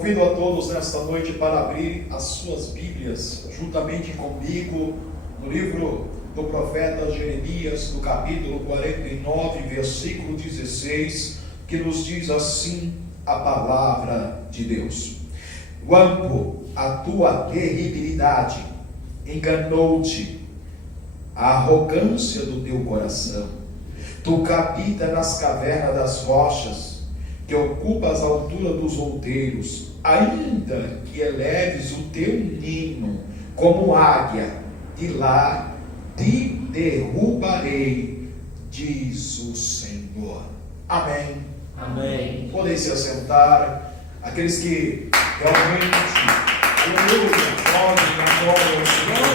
Convido a todos nesta noite para abrir as suas Bíblias, juntamente comigo, no livro do profeta Jeremias, no capítulo 49, versículo 16, que nos diz assim a palavra de Deus: quanto a tua terribilidade, enganou-te a arrogância do teu coração. Tu que habita nas cavernas das rochas, que ocupas a altura dos outeiros, ainda que eleves o teu ninho como águia, de lá te derrubarei, diz o Senhor. Amém. Amém. Podem se assentar, aqueles que realmente adoram o Senhor.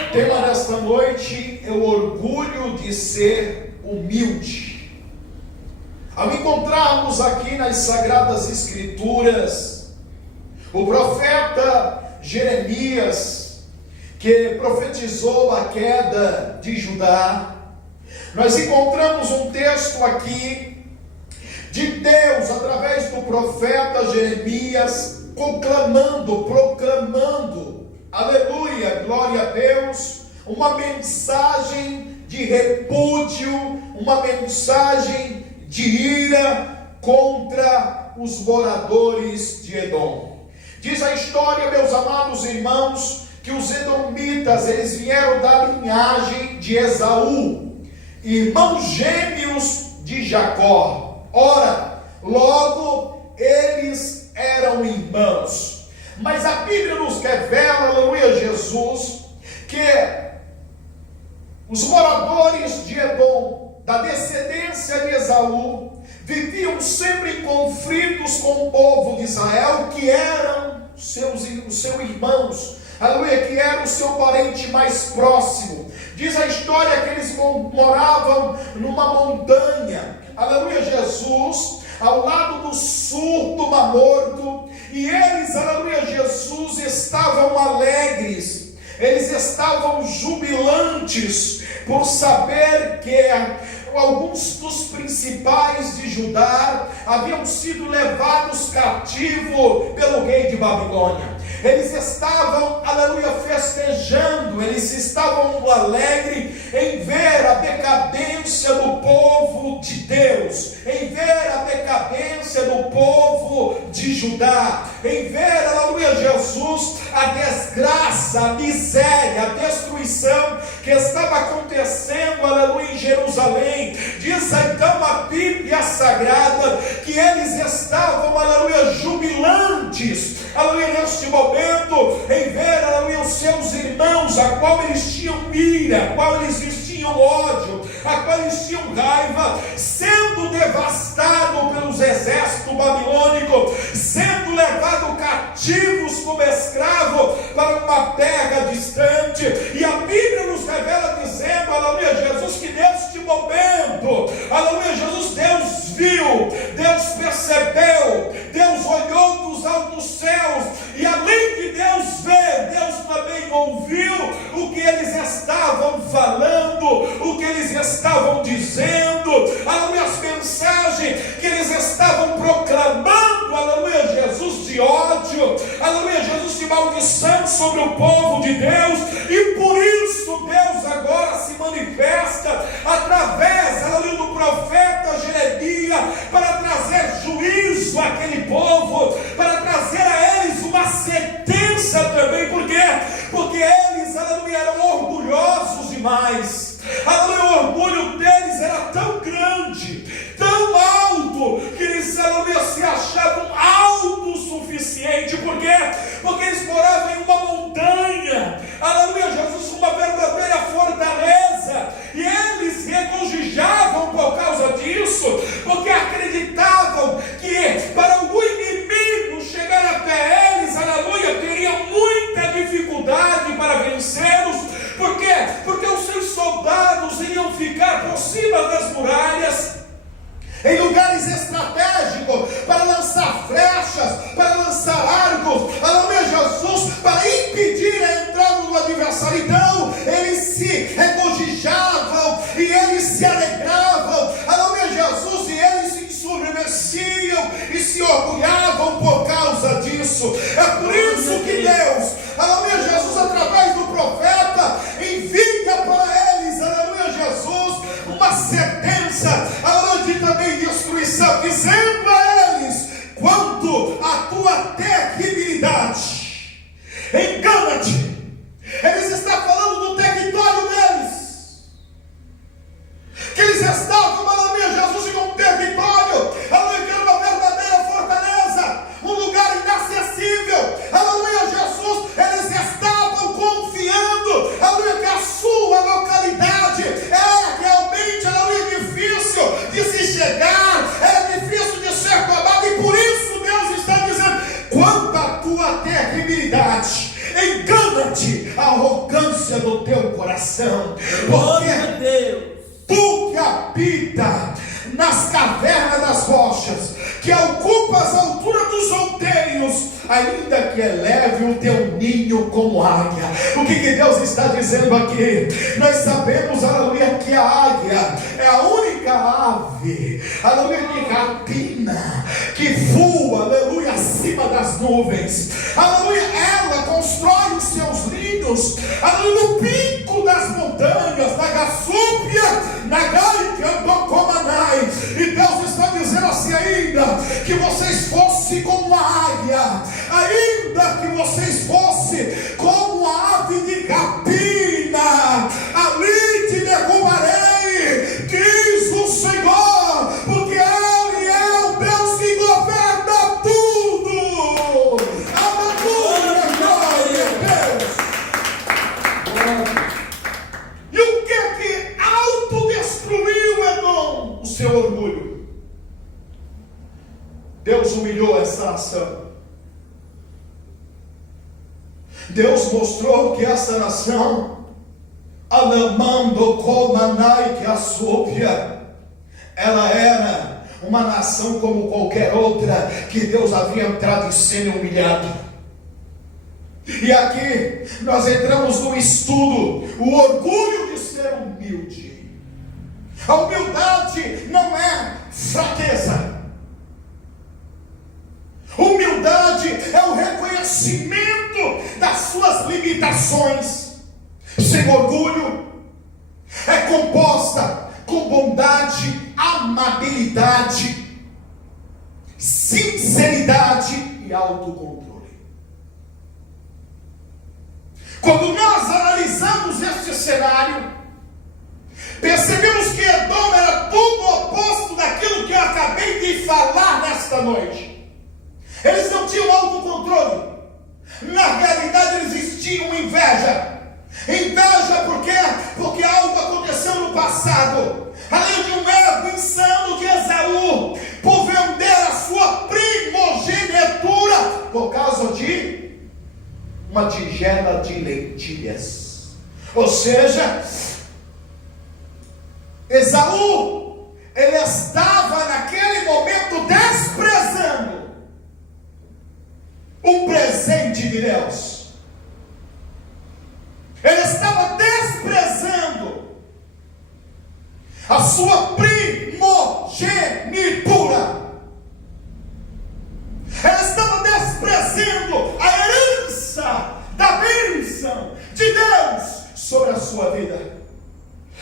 O tema desta noite é o orgulho de ser humilde. Ao encontrarmos aqui nas Sagradas Escrituras o profeta Jeremias, que profetizou a queda de Judá, nós encontramos um texto aqui de Deus, através do profeta Jeremias, proclamando, aleluia, glória a Deus, uma mensagem de repúdio, uma mensagem de ira contra os moradores de Edom. Diz a história, meus amados irmãos, que os edomitas, eles vieram da linhagem de Esaú, irmãos gêmeos de Jacó. Ora, logo eles eram irmãos. Mas a Bíblia nos revela, aleluia, Jesus, que os moradores de Edom, da descendência de Esaú, viviam sempre em conflitos com o povo de Israel, que eram seus irmãos, aleluia, que era o seu parente mais próximo. Diz a história que eles moravam numa montanha, aleluia, Jesus, ao lado do sul do Mar Morto, e eles, aleluia, Jesus, estavam alegres, eles estavam jubilantes por saber que alguns dos principais de Judá haviam sido levados cativos pelo rei de Babilônia. Eles estavam, aleluia, festejando, eles estavam alegres em ver a decadência do povo de Deus, em ver a decadência do povo de Judá, em ver, aleluia, Jesus, a desgraça, a miséria, a destruição que estava acontecendo, aleluia, em Jerusalém. Diz então a Bíblia Sagrada que eles estavam, aleluia, jubilantes, aleluia, neste momento, em ver, aleluia, os seus irmãos, a qual eles tinham ira, a qual eles tinham ódio, a qual eles tinham raiva, sendo devastado pelos exércitos babilônicos, sendo levado cativos como escravo para uma terra distante. E a Bíblia nos revela dizendo, aleluia, Jesus, que neste momento, aleluia, Jesus, Deus viu, Deus percebeu, Deus olhou dos altos céus, e além de Deus ver, Deus também ouviu o que eles estavam falando, o que eles estavam dizendo, aleluia, as mensagens que eles estavam proclamando, aleluia, Jesus, de ódio, aleluia, Jesus, de maldição sobre o povo de Deus. E por isso Deus agora se manifesta através, aleluia, do profeta Jeremias, para trazer juízo àquele povo, para trazer a eles uma sentença também. Por quê? Porque eles, aleluia, eram orgulhosos demais. Aleluia, o orgulho deles era tão grande, tão alto, que eles, aleluia, se achavam autossuficientes. Por quê? Porque eles moravam em uma montanha, aleluia, Jesus, uma verdadeira fortaleza, e eles regozijavam por causa disso, porque acreditavam que para o inimigo chegar até eles, aleluia, teriam muita dificuldade para vencê-los. Por quê? Porque os seus soldados iriam ficar por cima das muralhas, em lugares estratégicos, para lançar flechas, para lançar arcos, aleluia, Jesus, para impedir a entrada do adversário. Então eles se regozijavam e eles se alegravam, aleluia, Jesus, e eles se ensurdeciam tua terribilidade. Engana-te. Ele está falando do território deles, que eles estavam, aleluia, Jesus, em um território, aleluia, que era uma verdadeira fortaleza, um lugar inacessível, aleluia, Jesus. Eles estavam confiando, aleluia, que a sua localidade era realmente, aleluia, difícil de se chegar, era difícil de ser tomada, e por isso Deus está dizendo: quanto à tua terribilidade, engana-te a arrogância do teu coração, porque tu que habita nas cavernas das rochas, que ocupas a altura dos outeiros, ainda que eleve o teu ninho como águia. O que Deus está dizendo aqui? Nós sabemos, aleluia, que a águia é a única ave, aleluia, que rapina, que voa, aleluia, acima das nuvens, aleluia. Ela constrói os seus ninhos, aleluia, no pico das montanhas, na Gassúpia, na Gaica, no Comanai. E Deus está dizendo assim ainda: que vocês fossem como a águia, ainda que vocês fossem como a ave de rapina, ali te derrubarei, diz o Senhor, porque Ele é o Deus que governa tudo. Aleluia, glória a Deus. E o que autodestruiu Edom? O seu orgulho. Deus humilhou essa nação. Deus mostrou que essa nação, Alamando Comanai que Assúpia, ela era uma nação como qualquer outra, que Deus havia entrado em cena e humilhado. E aqui nós entramos no estudo, o orgulho de ser humilde. A humildade não é fraqueza. Humildade é o reconhecimento das suas limitações. Sem orgulho, é composta com bondade, amabilidade, sinceridade e autocontrole. Quando nós analisamos este cenário, percebemos que Edom era tudo o oposto daquilo que eu acabei de falar nesta noite. Eles não tinham autocontrole. Na realidade, eles tinham inveja. Inveja por quê? Porque algo aconteceu no passado. Além de um erro insano de Esaú, por vender a sua primogenitura por causa de uma tigela de lentilhas. Ou seja, Esaú, ele estava naquele momento desprezando um presente de Deus. Ele estava desprezando a sua primogenitura. Ele estava desprezando a herança da bênção de Deus sobre a sua vida.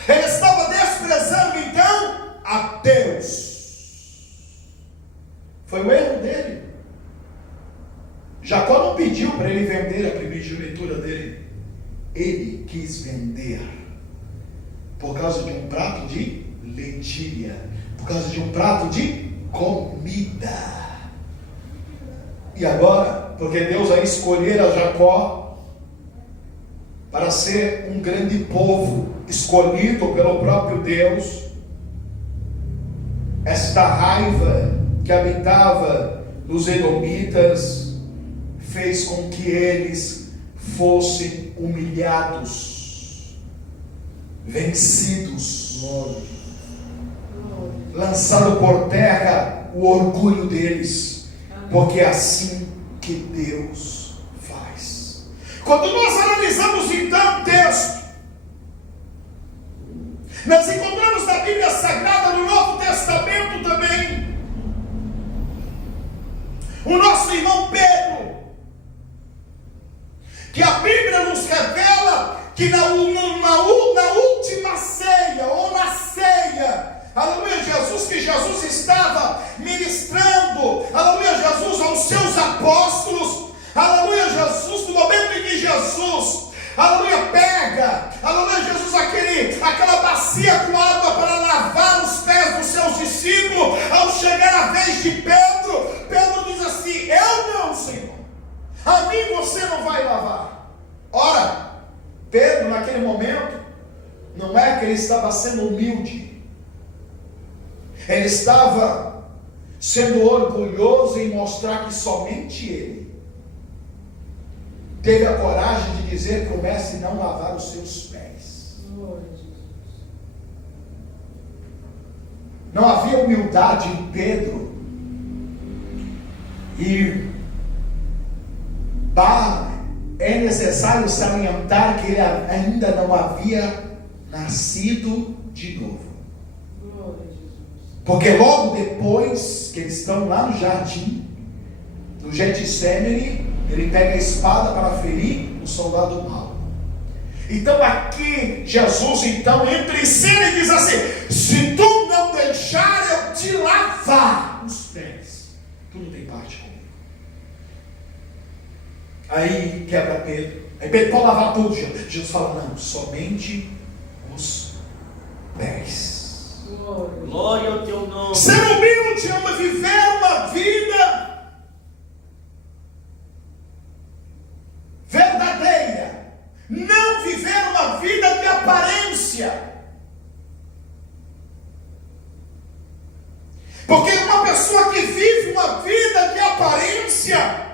Ele estava desprezando então a Deus. Foi o erro dele. Jacó não pediu para ele vender a primogenitura dele. Ele quis vender por causa de um prato de lentilha, por causa de um prato de comida. E agora, porque Deus a escolhera Jacó para ser um grande povo, escolhido pelo próprio Deus, esta raiva que habitava nos edomitas fez com que eles fossem humilhados, vencidos, lançado por terra o orgulho deles, porque é assim que Deus faz. Quando nós analisamos então o texto, nós encontramos na Bíblia Sagrada, no Novo Testamento também, o nosso irmão Pedro, que a Bíblia nos revela que na última ceia, ou na ceia, aleluia, que Jesus estava ministrando, aleluia, Jesus aos seus apóstolos, aleluia, Jesus, aquela bacia com água para lavar os pés dos seus discípulos. Ao chegar a vez de Pedro, Pedro diz assim: eu não, Senhor, a mim você não vai lavar. Ora, Pedro naquele momento, não é que ele estava sendo humilde, ele estava sendo orgulhoso em mostrar que somente ele teve a coragem de dizer que o mestre não lavar os seus pés. Não havia humildade em Pedro, e é necessário salientar que ele ainda não havia nascido de novo. Porque logo depois que eles estão lá no jardim, no Getsemane, ele pega a espada para ferir o soldado mau. Então aqui Jesus então entra em cena e diz assim: se tu não deixar eu te lavar os pés, tu não tem parte comigo. Aí quebra Pedro. Aí Pedro pode lavar tudo. Jesus fala: não, somente os pés. Glória ao teu nome. Ser humilde é viver uma vida verdadeira, não viver uma vida de aparência. Porque uma pessoa que vive uma vida de aparência,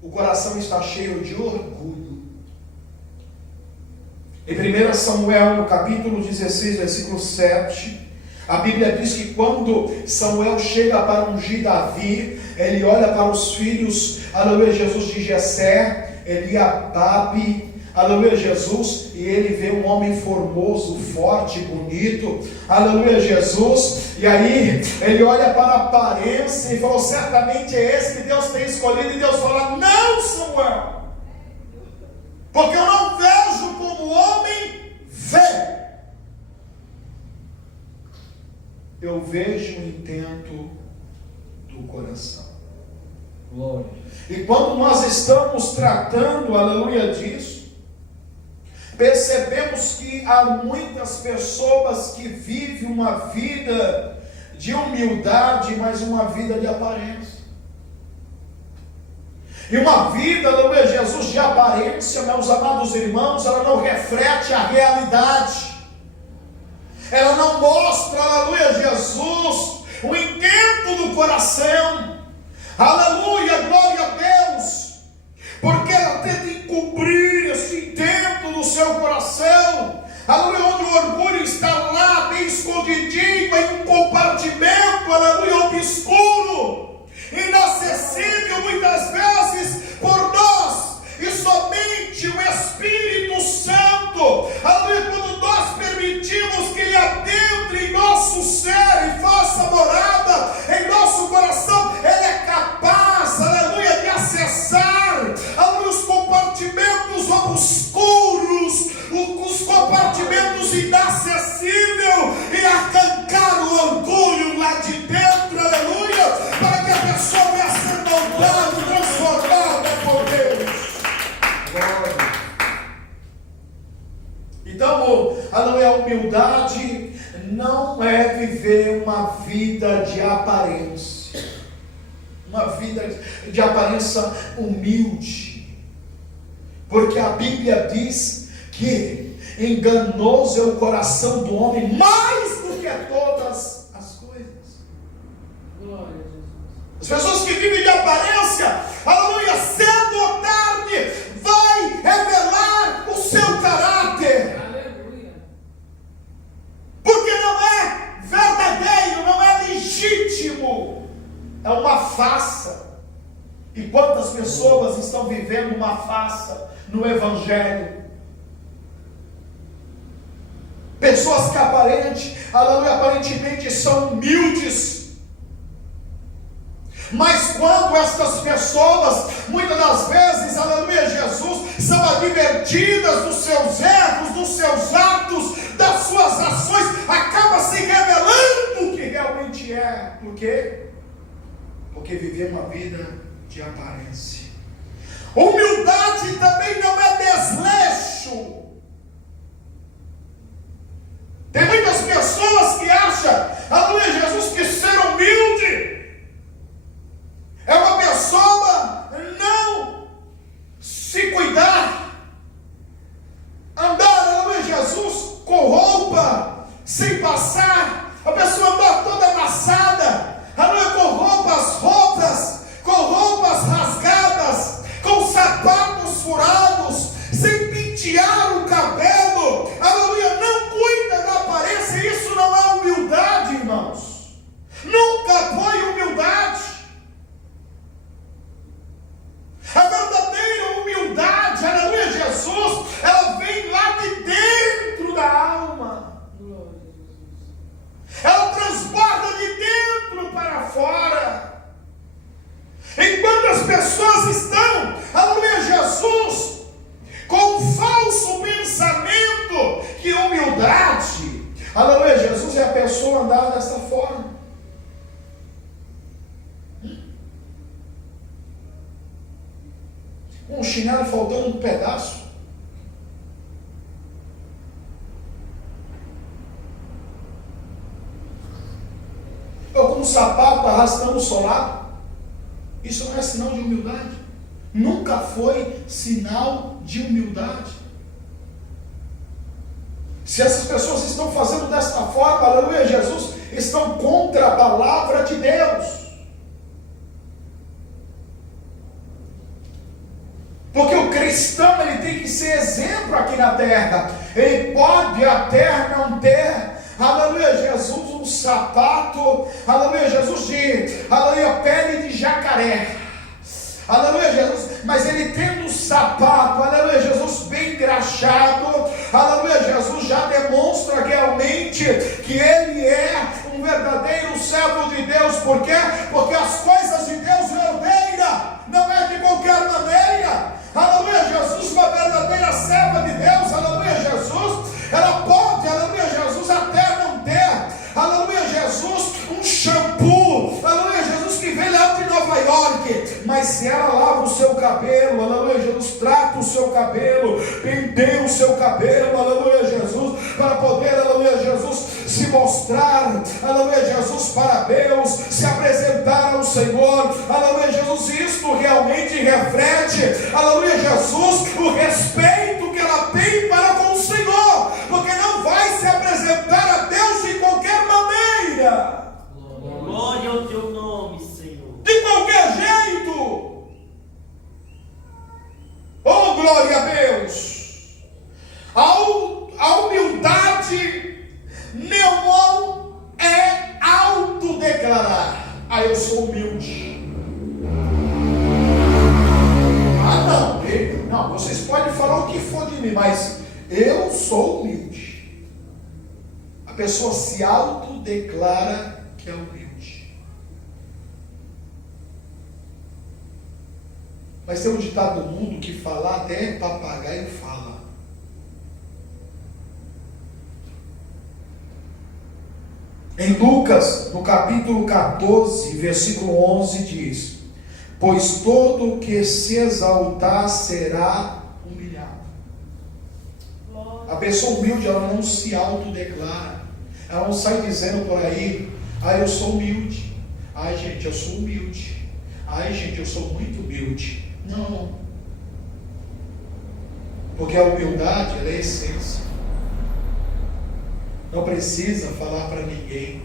o coração está cheio de orgulho. Em 1 Samuel, no capítulo 16, versículo 7, a Bíblia diz que quando Samuel chega para ungir Davi, ele olha para os filhos, aleluia, Jesus, de Jessé, Eliababe, aleluia, Jesus, e ele vê um homem formoso, forte, bonito, aleluia, Jesus, e aí ele olha para a aparência e falou: certamente é esse que Deus tem escolhido. E Deus fala: não, Samuel, porque eu não vejo como o homem vê, eu vejo o intento do coração. Glória. E quando nós estamos tratando, aleluia, disso, percebemos que há muitas pessoas que vivem uma vida de humildade, mas uma vida de aparência. E uma vida, aleluia, Jesus, de aparência, meus amados irmãos, ela não reflete a realidade. Ela não mostra, aleluia, Jesus, o intento do coração. Aleluia, glória a Deus. Porque ela tenta encobrir esse intento do seu coração. Aleluia, onde o orgulho está lá, bem escondidinho, em um compartimento, aleluia, obscuro, inacessível muitas vezes por nós, e somente o Espírito Santo, aleluia, quando nós permitimos que Ele adentre em nosso ser e faça morada em nosso coração, Ele é capaz, aleluia, de acessar, aleluia, os compartimentos obscuros, os compartimentos inacessíveis, e arrancar o orgulho lá de dentro, aleluia, para que a pessoa venha ser moldada, transformada por Deus. Então, aleluia, a humildade não é viver uma vida de aparência, uma vida de aparência humilde, porque a Bíblia diz que enganoso é o coração do homem mais do que todas as coisas. Glória a Jesus. As pessoas que vivem de aparência, aleluia, cedo ou tarde, vai revelar o seu caráter. Aleluia. Porque não é verdadeiro, não é legítimo, é uma farsa. E quantas pessoas estão vivendo uma farsa no Evangelho? Pessoas que aparentemente são humildes, mas quando estas pessoas, muitas das vezes, aleluia, Jesus, são advertidas dos seus erros, dos seus atos, das suas ações, acaba se revelando o que realmente é. Por quê? Porque viver uma vida de aparência. Humildade também não é desleixo. aleluia, Jesus, que ser humilde é uma pessoa não se cuidar, andar, aleluia, Jesus, com roupa, sem passar, a pessoa andar toda amassada, aleluia, com roupas rasgadas, com sapatos furados, sem pentear o cabelo, aleluia, não cuida da aparência. Isso não é humildade, irmãos, nunca foi humildade. A verdadeira humildade, aleluia, Jesus, ela vem lá de dentro da alma, ela transborda de dentro para fora. Enquanto as pessoas estão, aleluia, Jesus, com um falso pensamento que humildade, aleluia, Jesus, é a pessoa andar dessa forma. Com um chinelo faltando um pedaço, ou com um sapato arrastando o solado. Isso não é sinal de humildade. Nunca foi sinal de humildade. Se essas pessoas estão fazendo desta forma, aleluia, Jesus, estão contra a palavra de Deus. Porque o cristão, ele tem que ser exemplo aqui na terra. Ele pode até não ter, aleluia, Jesus, um sapato, aleluia, Jesus, aleluia, pele de jacaré, aleluia, Jesus, mas ele tendo um sapato, aleluia, Jesus, bem engraxado, aleluia, Jesus, já demonstra realmente que ele é um verdadeiro servo de Deus. Por quê? Porque as coisas de Deus verdadeira não é de qualquer maneira. Aleluia, Jesus, uma verdadeira serva de Deus, aleluia, Jesus, ela pode, aleluia, Jesus, até não ter, aleluia, Jesus, um shampoo, aleluia, Jesus, que vem lá de Nova York, mas se ela lava o seu cabelo, aleluia, Jesus, trata o seu cabelo, penteia o seu cabelo, aleluia, Jesus, para poder, aleluia, Jesus, se mostrar, aleluia, Jesus, para Deus, se apresentar ao Senhor, aleluia, Jesus, isto realmente reflete, aleluia, Jesus, o respeito que ela tem para com o Senhor, porque não vai se apresentar a Deus de qualquer maneira. Glória ao teu nome, Senhor. De qualquer jeito. Oh, glória a Deus. A humildade não é autodeclarar: ah, eu sou humilde. Ah, não, vocês podem falar o que for de mim, mas eu sou humilde. A pessoa se autodeclara que é humilde. Mas tem um ditado no mundo que falar até papagaio fala. Em Lucas, no capítulo 14, versículo 11, diz: pois todo o que se exaltar será humilhado. A pessoa humilde, ela não se autodeclara, ela não sai dizendo por aí: ah, eu sou humilde, ai gente, eu sou humilde, ai gente, eu sou muito humilde. Não, porque a humildade, ela é essência. Não precisa falar para ninguém.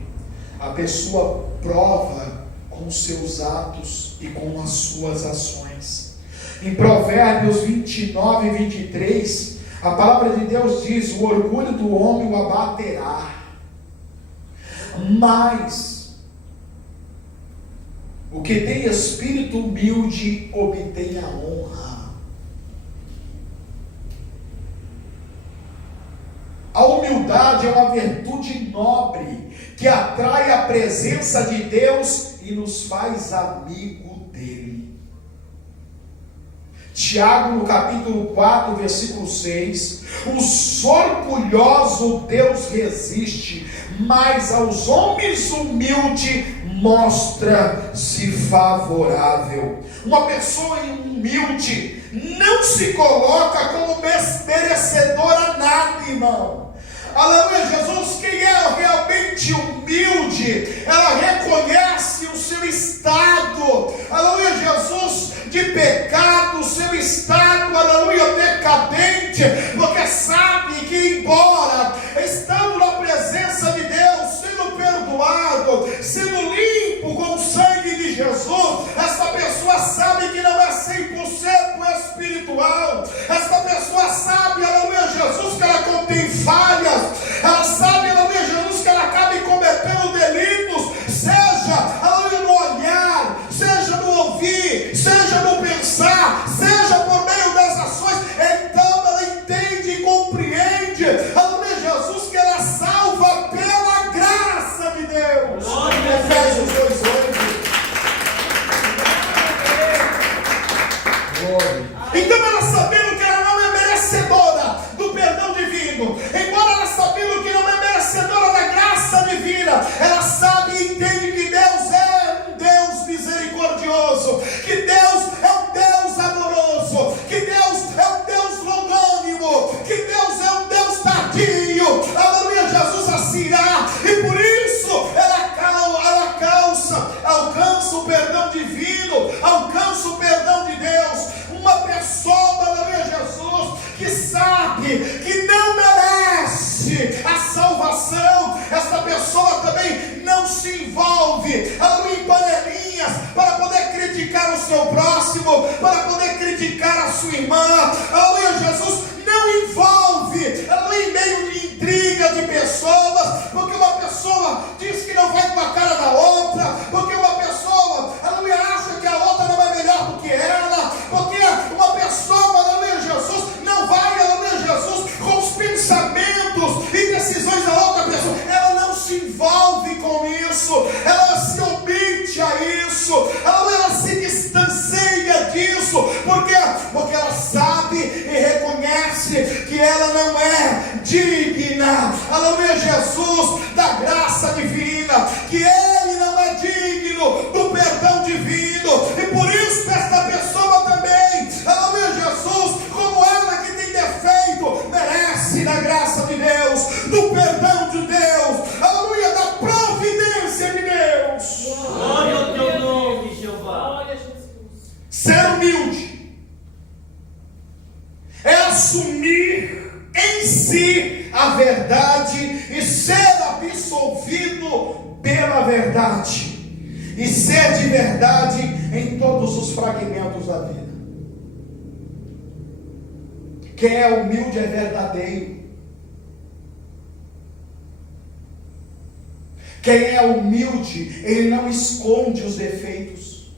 A pessoa prova com seus atos e com as suas ações. Em Provérbios 29 e 23, a palavra de Deus diz: o orgulho do homem o abaterá, mas o que tem espírito humilde obtém a honra. A humildade é uma virtude nobre que atrai a presença de Deus e nos faz amigo dele. Tiago, no capítulo 4, versículo 6: os orgulhosos Deus resiste, mas aos homens humildes mostra-se favorável. Uma pessoa humilde não se coloca como merecedor a nada, irmão. Aleluia, Jesus. Quem é realmente humilde humilde, ela reconhece o seu estado, aleluia, Jesus, de pecado, o seu estado, aleluia, decadente, porque sabe que embora estando na presença de Deus, sendo perdoado, sendo limpo com o sangue de Jesus, essa pessoa sabe que não é 100% espiritual, essa pessoa sabe, aleluia, Jesus, que ela contém falhas, ela sabe, aleluia, Jesus, que ela acaba cometendo delitos, seja, aleluia, no olhar, seja no ouvir, seja no pensar, seja por meio das ações. Então ela entende e compreende, aleluia, Jesus, que ela é salva pela graça de Deus. Efésios 2:8. Então ela sabendo que ela não é merecedora do perdão divino, embora ela sabendo que não é merecedora da graça divina, ela sabe e entende que Deus é um Deus misericordioso, que Deus é um Deus amoroso, que Deus é um Deus longânimo, que Deus é um Deus tardio, aleluia, Jesus assim irá, e por isso ela alcança o perdão divino, alcança o perdão de Deus. Uma pessoa, aleluia, Jesus, que sabe que não merece a salvação, essa pessoa também não se envolve, aleluia, em panelinhas para poder criticar o seu próximo, para poder criticar a sua irmã, aleluia, Jesus, não envolve, aleluia, em meio de intriga de pessoas, porque uma pessoa diz que não vai com a cara da outra, porque uma pessoa, aleluia, acha que a outra não é melhor do que ela, porque uma pessoa, aleluia, Jesus, não vai, aleluia, Jesus, com os pensamentos e decisões da outra pessoa, ela não se envolve com isso, ela se omite a isso, ela se distancia disso, porque ela sabe e reconhece que ela não é digna, aleluia, Jesus, da graça divina, que ele não é digno do perdão divino, e por isso esta pessoa também, aleluia, Jesus, como ela que tem defeito, merece da graça de Deus, do perdão de Deus, aleluia, da providência de Deus. Glória ao teu nome, Jeová. Glória a Jesus. Ser humilde é assumir em si a verdade e ser absolvido pela verdade, e ser de verdade em todos os fragmentos da vida. Quem é humilde é verdadeiro. Quem é humilde, ele não esconde os defeitos.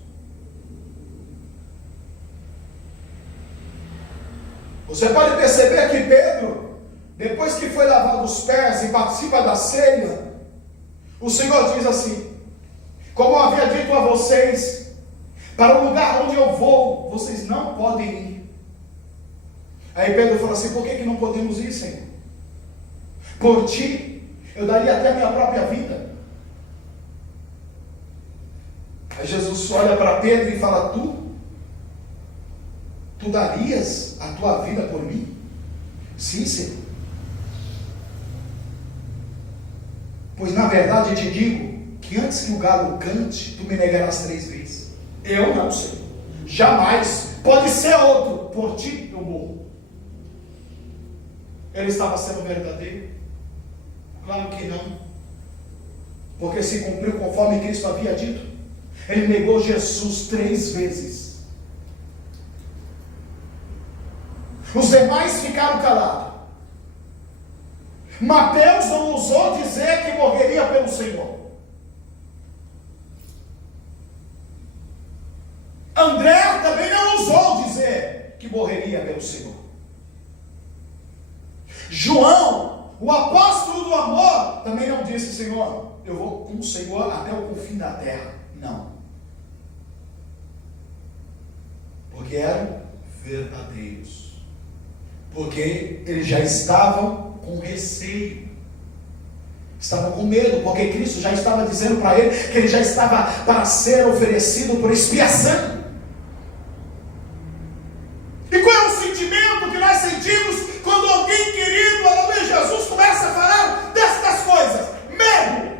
Você pode perceber que Pedro, depois que foi lavado os pés e participa da ceia, o Senhor diz assim: como eu havia dito a vocês, para o lugar onde eu vou, vocês não podem ir. Aí Pedro falou assim: por que não podemos ir, Senhor? Por ti, eu daria até a minha própria vida. Aí Jesus olha para Pedro e fala: tu darias a tua vida por mim? Sim, Senhor. Pois na verdade eu te digo que antes que o galo cante, tu me negarás 3 vezes. Eu não, Senhor, jamais. Pode ser outro, por ti eu morro. Ele estava sendo verdadeiro? Claro que não, porque se cumpriu conforme Cristo havia dito. Ele negou Jesus 3 vezes. Os demais ficaram calados. Mateus não ousou dizer que morreria pelo Senhor. André também não ousou dizer que morreria pelo Senhor. João, o apóstolo do amor, também não disse: Senhor, eu vou com o Senhor até o confim da terra. Não. Porque eram verdadeiros. Porque eles já estavam com receio. Estavam com medo, porque Cristo já estava dizendo para ele que ele já estava para ser oferecido por expiação. E qual é o sentimento que nós sentimos quando alguém querido, aleluia, Jesus, começa a falar destas coisas? Medo.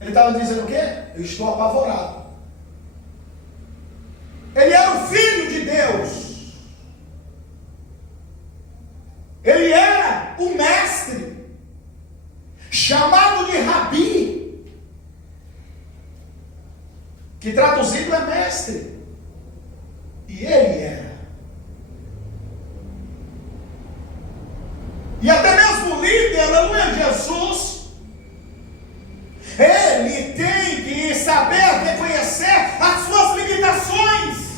Ele estava dizendo o quê? Eu estou apavorado. Ele era o Filho de Deus. Ele era o mestre, chamado de Rabi, que traduzido é mestre. E ele era. E até mesmo o líder, aleluia, Jesus, ele tem que saber reconhecer as suas limitações.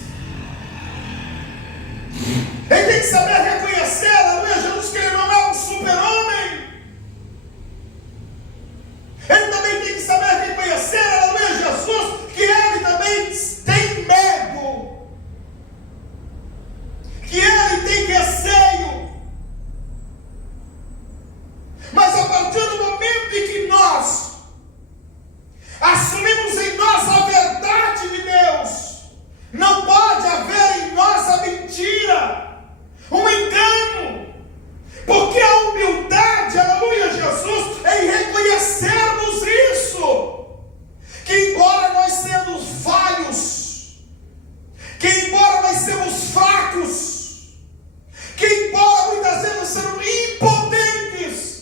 Ele tem que saber reconhecer, aleluia, Jesus, que ele não é um super-homem. Ele também tem que saber reconhecer, aleluia, Jesus, que ele também tem medo, que ele tem receio. Mas a partir do momento em que nós assumimos em nós a verdade de Deus, não pode haver em nós a mentira, um engano, porque a humildade, aleluia, Jesus, é em reconhecermos isso, que embora nós sejamos falhos, que embora nós sejamos fracos, que embora muitas vezes sejamos impotentes,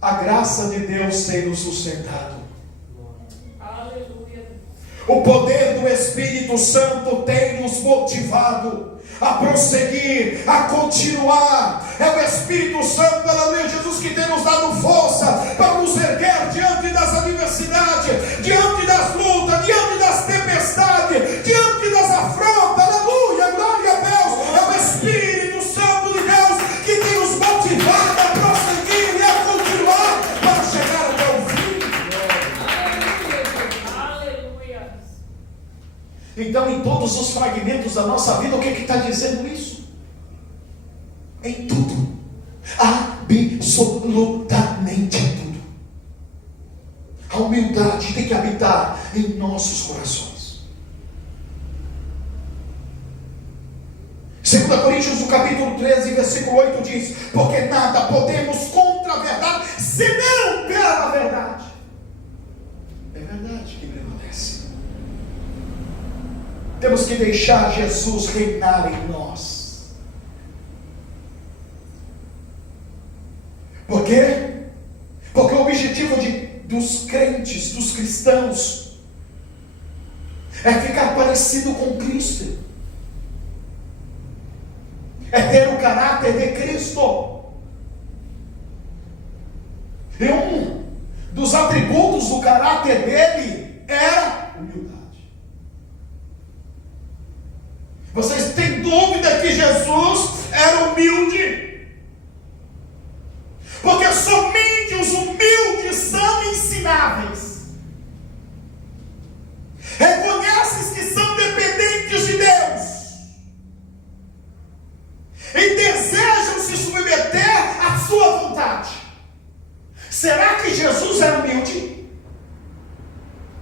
a graça de Deus tem nos sustentado. Aleluia. O poder do Espírito Santo tem nos motivado a prosseguir, a continuar. É o Espírito Santo, aleluia, Jesus, que tem nos dado força para nos erguer diante das adversidades, diante das lutas, diante das tempestades, diante das afrontas. Aleluia, glória a Deus. É o Espírito Santo de Deus que tem nos motivado a prosseguir e a continuar para chegar até o fim. Aleluia. Então, em todos os fragmentos da nossa vida, o que está dizendo isso? Em tudo, absolutamente em tudo, a humildade tem que habitar em nossos corações. 2 Coríntios, no capítulo 13, versículo 8 diz: porque nada podemos contra a verdade, senão pela verdade. É verdade que prevalece. Temos que deixar Jesus reinar em nós. Por quê? Porque o objetivo dos crentes, dos cristãos, é ficar parecido com Cristo, é ter o caráter de Cristo. E um dos atributos do caráter dele era humildade. Vocês têm dúvida que Jesus era humilde? Porque somente os humildes são ensináveis. Reconhecem que são dependentes de Deus e desejam se submeter à sua vontade. Será que Jesus era humilde?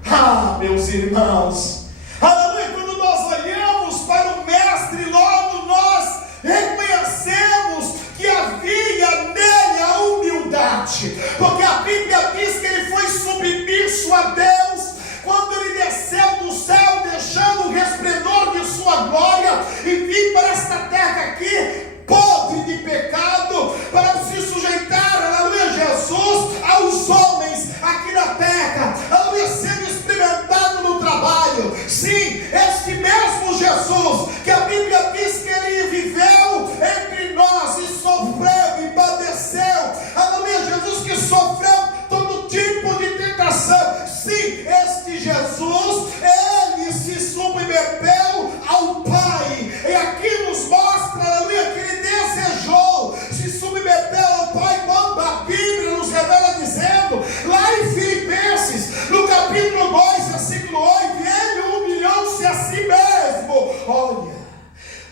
Ah, meus irmãos, aleluia, quando nós olhamos para o Mestre, logo nós reconhecemos que havia nele a humildade, porque a Bíblia diz que ele foi submisso a Deus quando ele desceu do céu, deixando o resplendor de sua glória e vir para esta terra aqui, podre de pecado, para se sujeitar, aleluia, Jesus, aos homens aqui na terra, aleluia, sendo experimentado no trabalho. Sim, este mesmo Jesus, que a Bíblia diz que ele viveu entre nós e sofreu e padeceu, aleluia, Jesus que sofreu todo tipo de tentação. Sim, este Jesus, ele se submeteu ao Pai, e aqui nos mostra, aleluia, que ele desejou se submeter ao Pai, quando a Bíblia nos revela dizendo, lá em Filipenses, no capítulo 2, versículo 8, ele humilhou-se a si mesmo. Olha,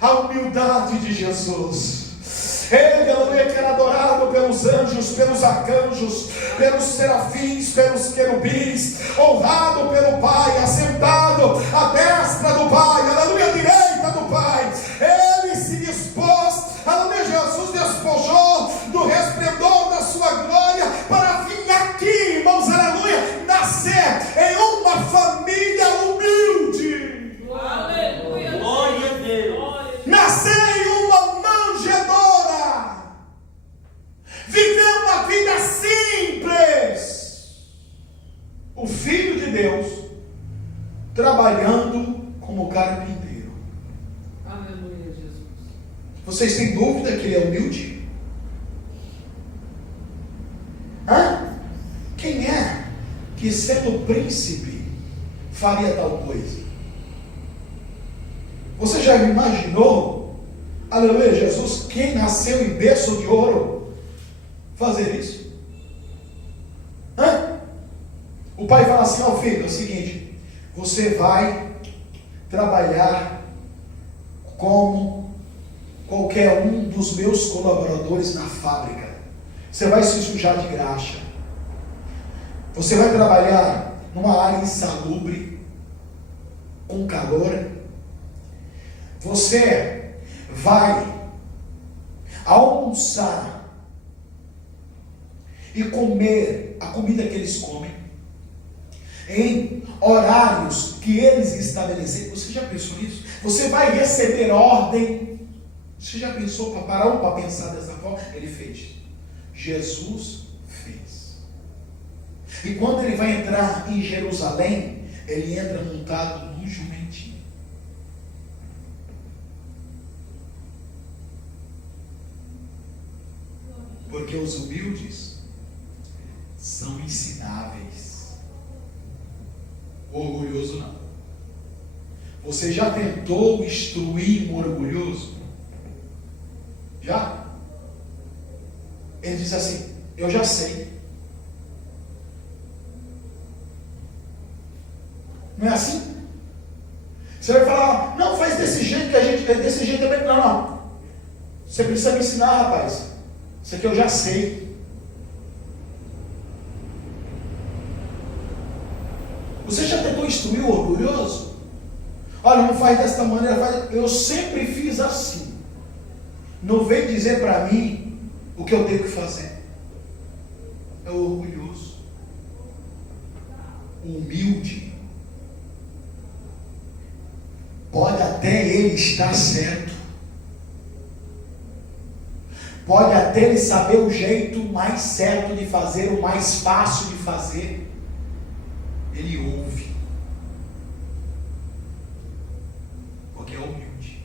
a humildade de Jesus. Ele, aleluia, que era adorado pelos anjos, pelos arcanjos, pelos serafins, pelos querubins, honrado pelo Pai, assentado à destra do Pai, aleluia, à direita do Pai. Ele se dispôs, aleluia, Jesus despojou do resplendor da sua glória para vir aqui, irmãos, aleluia, em uma família humilde. Aleluia. Glória a Deus. Nascer em uma manjedoura. Viver uma vida simples. O Filho de Deus trabalhando como carpinteiro. Aleluia, Jesus. Vocês têm dúvida que ele é humilde? Quem é que, sendo príncipe, faria tal coisa? Você já imaginou, aleluia, Jesus, quem nasceu em berço de ouro, fazer isso? O pai fala assim ao filho: é o seguinte, você vai trabalhar como qualquer um dos meus colaboradores na fábrica. Você vai se sujar de graxa. Você vai trabalhar numa área insalubre, com calor. Você vai almoçar e comer a comida que eles comem em horários que eles estabeleceram. Você já pensou nisso? Você vai receber ordem. Você já pensou, parou para pensar dessa forma? Ele fez. Jesus fez. E quando ele vai entrar em Jerusalém, ele entra montado num jumentinho. Porque os humildes são ensináveis. O orgulhoso não. Você já tentou instruir um orgulhoso? Já? Ele diz assim: eu já sei. Não é assim? Você vai falar: não, faz desse jeito que a gente é desse jeito também. Não. Você precisa me ensinar, rapaz. Isso aqui eu já sei. Você já tentou instruir o orgulhoso? Olha, não faz desta maneira, faz. Eu sempre fiz assim. Não vem dizer para mim o que eu tenho que fazer. É o orgulhoso. O humilde. Pode até ele estar certo. Pode até ele saber o jeito mais certo de fazer, o mais fácil de fazer. Ele ouve. Porque é humilde.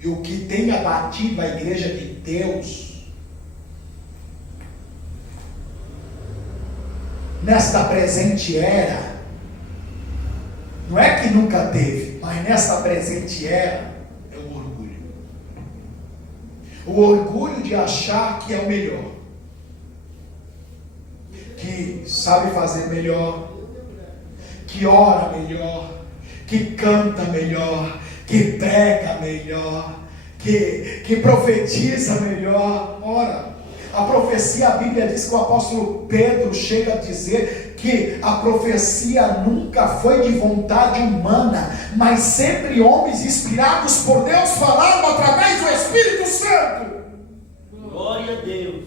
E o que tem abatido a igreja de Deus nesta presente era, não é que nunca teve, mas nesta presente era, é o orgulho. O orgulho de achar que é o melhor, que sabe fazer melhor, que ora melhor, que canta melhor, que prega melhor, que profetiza melhor. Ora, a profecia, a Bíblia diz que o apóstolo Pedro chega a dizer que a profecia nunca foi de vontade humana, mas sempre homens inspirados por Deus falaram através do Espírito Santo. Glória a Deus.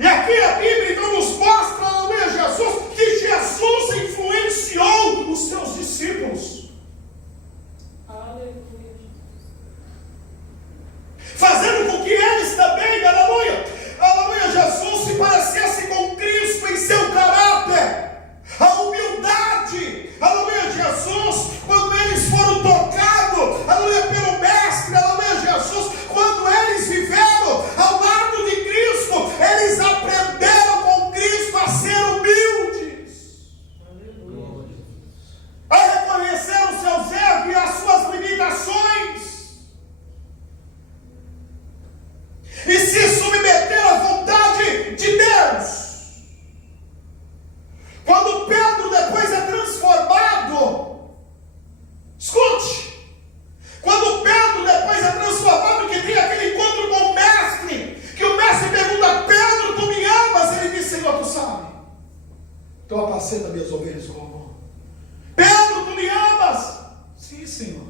E aqui a Bíblia então nos mostra, aleluia, Jesus, que Jesus influenciou os seus discípulos. Aleluia. Fazendo com que eles também, aleluia, Jesus se parecesse com Cristo em seu caráter. A humildade, aleluia, Jesus, quando eles foram tocados, aleluia, pelo Mestre, aleluia, Jesus, quando eles viveram ao lado de Cristo, eles aprenderam com Cristo a ser humildes, a reconhecer os seus erros e as suas limitações, e se submeter à vontade de Deus. Quando Pedro depois é transformado, escute, quando Pedro depois é transformado, que tem aquele encontro com o Mestre, que o Mestre pergunta: Pedro, tu me amas? Ele diz: Senhor, tu sabe, tu apacenta minhas ovelhas com amor. Pedro, tu me amas? Sim, Senhor,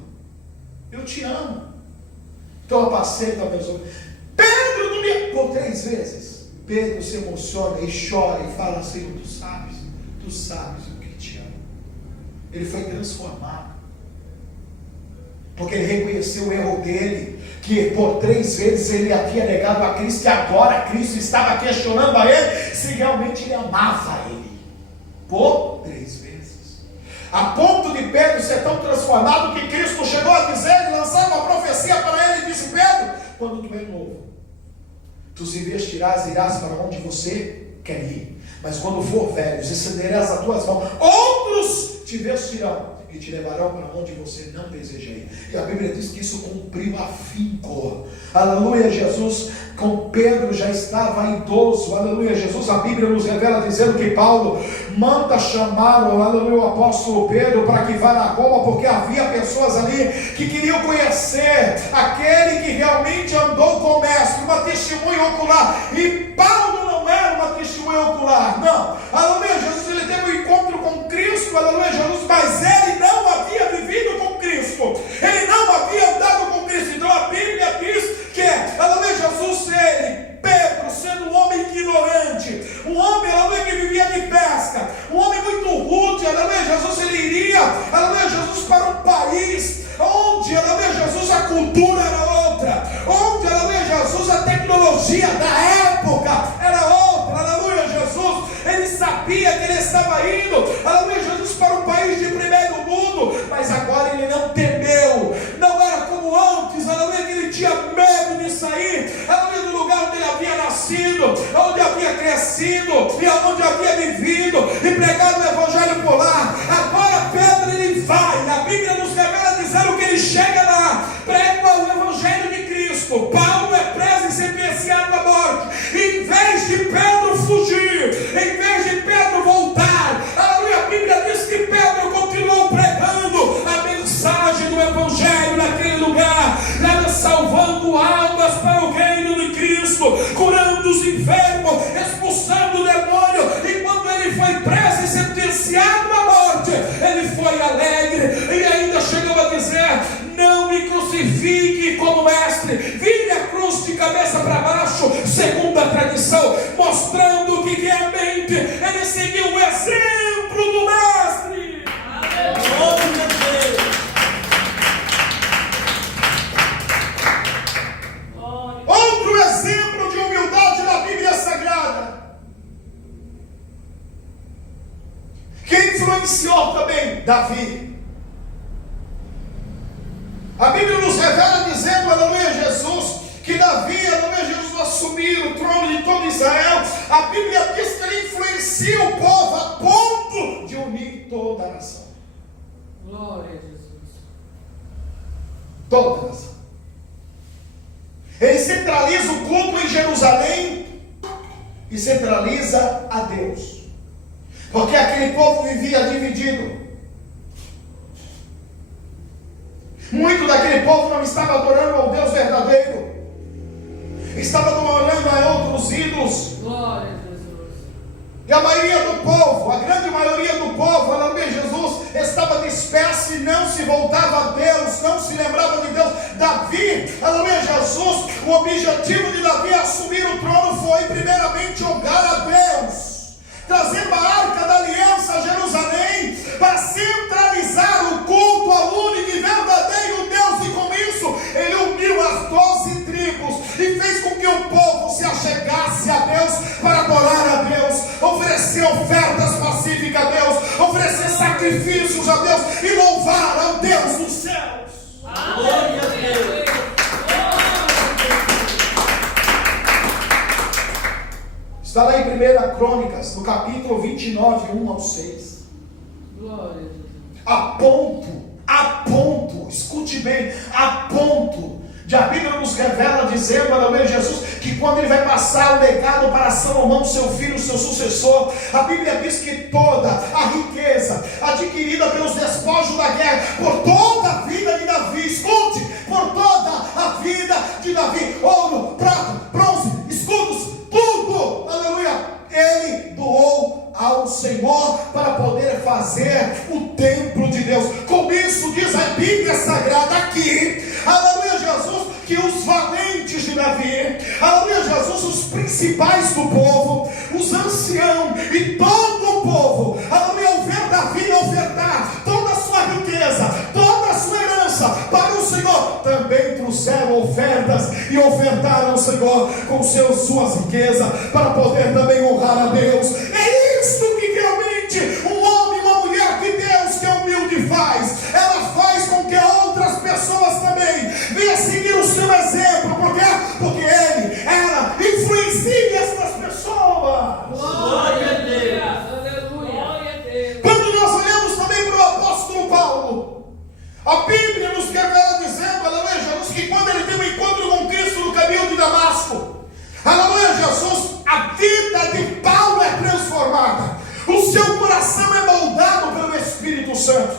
eu te amo. Tu apacenta minhas ovelhas. Pedro, tu me amas? Por 3 vezes. Pedro se emociona e chora e fala assim: tu sabes o que te amo. Ele foi transformado, porque ele reconheceu o erro dele, que por 3 vezes ele havia negado a Cristo, e agora Cristo estava questionando a ele se realmente ele amava ele, por 3 vezes, a ponto de Pedro ser tão transformado que Cristo chegou a dizer, lançar uma profecia para ele, e disse: Pedro, quando tu é novo, tu se vestirás e irás para onde você quer ir, mas quando for velho, estenderás as tuas mãos, outros te vestirão e te levarão para onde você não deseja ir. E a Bíblia diz que isso cumpriu afinco. Aleluia, Jesus com Pedro já estava idoso. Aleluia, Jesus, a Bíblia nos revela dizendo que Paulo manda chamar o apóstolo Pedro para que vá na Roma, porque havia pessoas ali que queriam conhecer aquele que realmente andou com o mestre, uma testemunha ocular. E Paulo não era uma testemunha ocular, não. Aleluia, Jesus, ele teve um encontro com Cristo, aleluia, Jesus, mas ele não havia vivido com Cristo, ele não havia andado com Cristo. Então a Bíblia diz que, aleluia, Jesus, ele, Pedro, sendo um homem ignorante, um homem, aleluia, que vivia de pesca, um homem muito rude, aleluia, Jesus, ele iria, aleluia, Jesus, para um país onde, aleluia, Jesus, a cultura era outra, onde, aleluia, Jesus, a tecnologia da época era outra, aleluia, Jesus, ele sabia que ele estava indo, aleluia, Jesus, para um país de primeiro mundo, mas agora ele não temeu, não era como antes, aleluia, que ele tinha medo de sair, aleluia, do lugar onde ele havia nascido, onde havia crescido, e onde havia vivido, e pregado o evangelho por lá. Agora Pedro, ele vai, a Bíblia nos revela dizendo que ele chega lá, prega o evangelho de Cristo. Paulo é preso e sentenciado à morte. Em vez de Pedro fugir, em vez de Pedro voltar, aleluia, a Bíblia diz que Pedro continuou pregando a mensagem do evangelho naquele lugar, salvando almas para o reino de Cristo, curando os enfermos, expulsando o demônio. E quando ele foi preso e sentenciado à morte, ele foi alegre e ainda chegou a dizer: não me crucifique como mestre, vire a cruz de cabeça para baixo, segundo a tradição, mostrando que realmente ele seguiu o exemplo do mestre. Glória a Deus. Outro exemplo de humildade na Bíblia Sagrada, que influenciou também Davi. A Bíblia nos revela dizendo, aleluia, Jesus, que Davi, aleluia, Jesus, assumiu o trono de todo Israel. A Bíblia diz que ele influencia o povo a ponto de unir toda a nação. Glória a Jesus. Toda a nação. Ele centraliza o culto em Jerusalém e centraliza a Deus, porque aquele povo vivia dividido. Muito daquele povo não estava adorando ao Deus verdadeiro, estava adorando a outros ídolos. Glória a Jesus. E a maioria do povo, a grande maioria do povo, aleluia, Jesus, estava disperso e não se voltava a Deus, não se lembrava de Deus. Davi, aleluia, Jesus, o objetivo de Davi assumir o trono foi primeiramente honrar a Deus, trazendo a arca da aliança a Jerusalém, para centralizar o culto ao único e verdadeiro Deus. E com isso ele uniu as 12 tribos e fez com que o povo se achegasse a Deus para adorar a Deus, oferecer ofertas pacíficas a Deus, oferecer sacrifícios a Deus e louvar ao Deus dos céus. Glória a Deus. Está lá em 1 Crônicas, no capítulo 29, 1 ao 6. Glória a Jesus. A ponto, escute bem, a ponto de a Bíblia nos revela dizendo, aleluia, Jesus, que quando ele vai passar o legado para Salomão, seu filho, seu sucessor, a Bíblia diz que toda a riqueza adquirida pelos despojos da guerra, por toda a vida de Davi, escute, por toda a vida de Davi, ouro, prata, bronze, escudos, tudo, aleluia, ele doou ao Senhor para poder fazer o templo de Deus. Com isso diz a Bíblia Sagrada aqui, aleluia, Jesus, que os valentes de Davi, aleluia, Jesus, todos os principais do povo, os anciãos e todo o povo, aleluia, ofertar toda a sua riqueza, toda a sua herança para o Senhor. Também trouxeram ofertas e ofertaram o Senhor com suas riquezas, para poder também honrar a Deus. É isso que realmente um homem e uma mulher que Deus, que é humilde, faz. Ela faz com que outras pessoas também venham seguir o seu exemplo. Por quê? Porque ela influencia essas pessoas. Glória a Deus. Aleluia. Quando nós olhamos também para o apóstolo Paulo, a Bíblia nos revela dizendo, aleluia, Jesus, que quando ele tem um encontro com Cristo no caminho de Damasco, aleluia, Jesus, a vida de Paulo é transformada, o seu coração é moldado pelo Espírito Santo.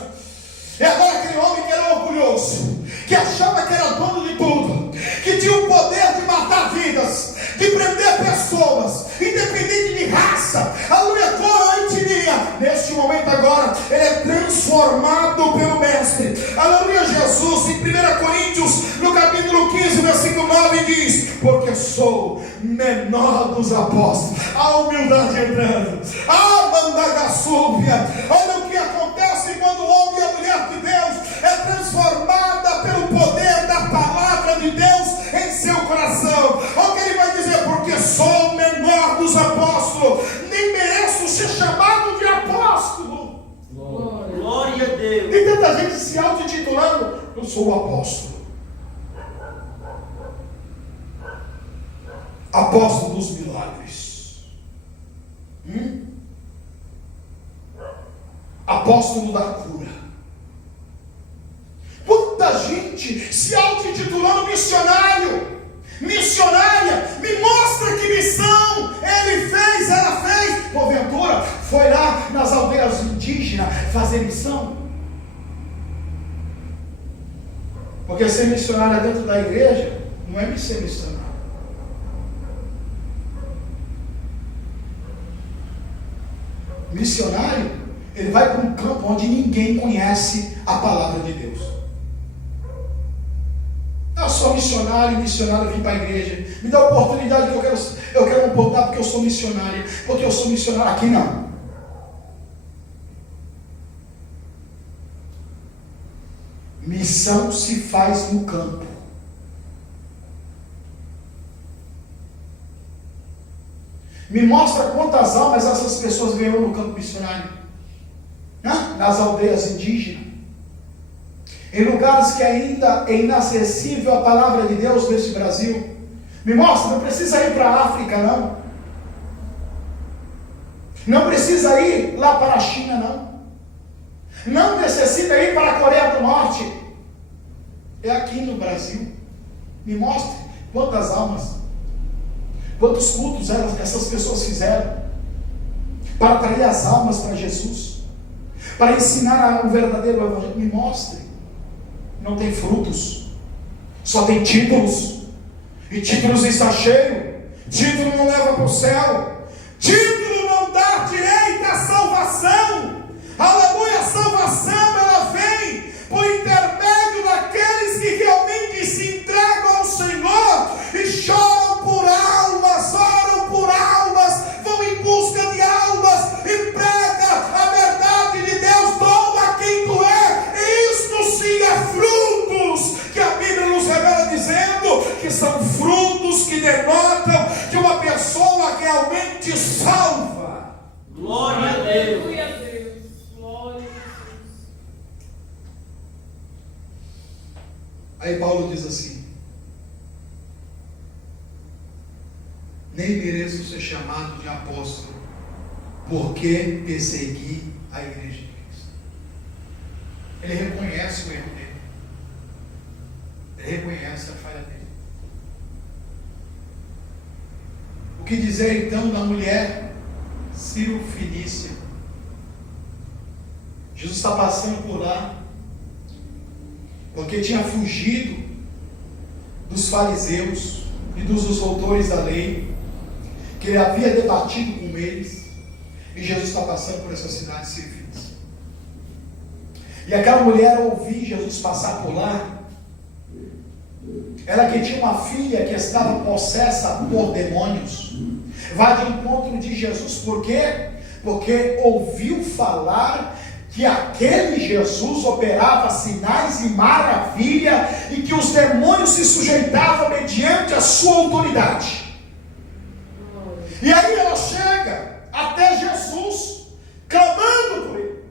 E agora aquele homem que era orgulhoso, que achava que era dono de tudo, que tinha o poder de matar vidas, de prender pessoas, independente de raça, aleluia, cor ou etnia, neste momento agora, ele é transformado pelo Mestre. Aleluia, Jesus, em 1 Coríntios, no capítulo 15, versículo 9, diz: porque sou menor dos apóstolos. A humildade entrando, a mandagaçúbia. Olha o que acontece quando o homem e a mulher de Deus é transformada pelo poder da palavra de Deus em seu coração. Olha o que ele vai dizer: porque sou o menor dos apóstolos, nem mereço ser chamado de apóstolo. Glória a Deus. E tanta gente se auto-intitulando: eu sou o apóstolo. Apóstolo dos milagres. Apóstolo da cura. Quanta gente se auto-intitulando missionário, missionária. Me mostra que missão ele fez, ela fez. Porventura foi lá nas aldeias indígenas fazer missão? Porque ser missionária dentro da igreja não é ser missionário. Missionário, ele vai para um campo onde ninguém conhece a palavra de Deus. Eu sou missionário, vim para a igreja. Me dá a oportunidade que eu quero um pouco, porque eu sou missionária. Porque eu sou missionário. Aqui não. Missão se faz no campo. Me mostra quantas almas essas pessoas ganhou no campo missionário. Nas aldeias indígenas. Em lugares que ainda é inacessível a palavra de Deus nesse Brasil. Me mostra, não precisa ir para a África, não. Não precisa ir lá para a China, não. Não necessita ir para a Coreia do Norte. É aqui no Brasil. Me mostre quantas almas, quantos cultos essas pessoas fizeram para atrair as almas para Jesus, para ensinar o verdadeiro evangelho. Me mostre. Não tem frutos, só tem títulos, e títulos está cheio. Título não leva para o céu, título não dá direito à salvação. Aleluia, a salvação ela vem por intermédio daqueles que realmente se entregam ao Senhor e choram por almas, oram por almas, vão em busca de almas e prega a verdade de Deus, toma quem tu é. Isto sim é frutos que a Bíblia nos revela dizendo que são frutos que denotam que uma pessoa realmente salva. Glória a Deus. Aí Paulo diz assim: nem mereço ser chamado de apóstolo, porque persegui a igreja de Cristo. Ele reconhece o erro dele, ele reconhece a falha dele. O que dizer então da mulher Cirofenícia? Jesus está passando por lá, porque tinha fugido dos fariseus e dos doutores da lei, que ele havia debatido com eles, e Jesus está passando por essa cidade de Cirofenícia. E aquela mulher, ao ouvir Jesus passar por lá, ela que tinha uma filha que estava possessa por demônios, vai de encontro de Jesus. Por quê? Porque ouviu falar que aquele Jesus operava sinais e maravilha e que os demônios se sujeitavam mediante a sua autoridade. E aí ela chega até Jesus, clamando por ele.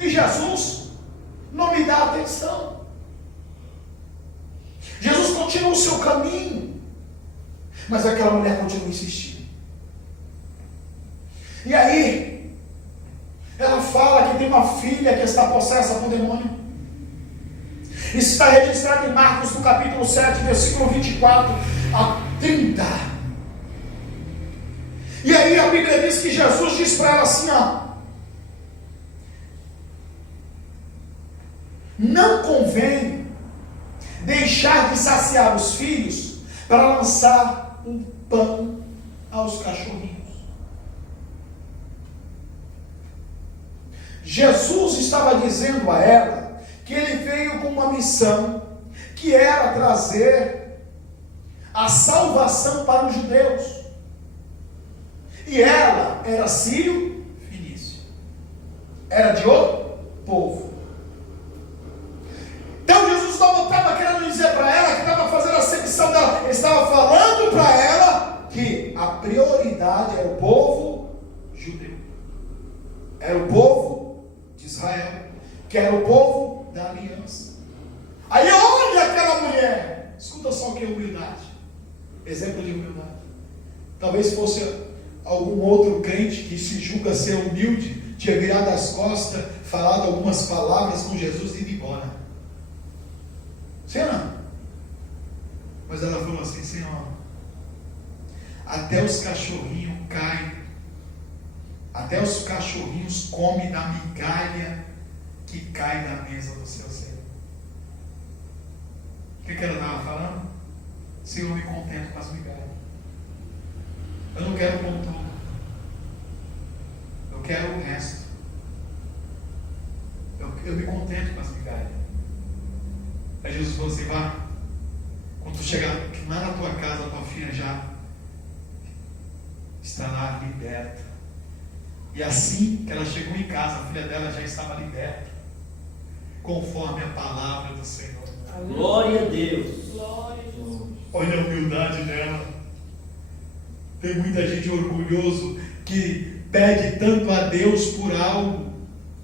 E Jesus não me dá atenção. Jesus continua o seu caminho, mas aquela mulher continua insistindo. E aí, ela fala que tem uma filha que está possessa por demônio. Isso está registrado em Marcos, no capítulo 7, versículo 24 a 30. E aí a Bíblia diz que Jesus diz para ela assim, não convém deixar de saciar os filhos para lançar um pão aos cachorrinhos. Jesus estava dizendo a ela que ele veio com uma missão, que era trazer a salvação para os judeus. E ela era sírio-fenício, era de outro povo. Então Jesus estava querendo dizer para ela, que estava fazendo a acepção dela, ele estava falando para ela que a prioridade era o povo judeu, era o povo de Israel, que era o povo da aliança. Aí olha aquela mulher, escuta só o que é humildade, exemplo de humildade. Talvez fosse algum outro crente que se julga ser humilde, tinha virado as costas, falado algumas palavras com Jesus e ido embora. Sim ou não? Mas ela falou assim, Senhor, até os cachorrinhos caem, até os cachorrinhos comem da migalha que cai da mesa do seu Senhor. O que ela estava falando? Senhor, me contento com as migalhas. Eu não quero pão todo. Eu quero o resto. Eu me contento com as migalhas. Aí Jesus falou assim, vá, quando tu chegar lá na tua casa, a tua filha já está lá liberta. E assim que ela chegou em casa, a filha dela já estava liberta, conforme a palavra do Senhor. Glória a Deus. Glória a Jesus. Olha a humildade dela. Tem muita gente orgulhoso que pede tanto a Deus por algo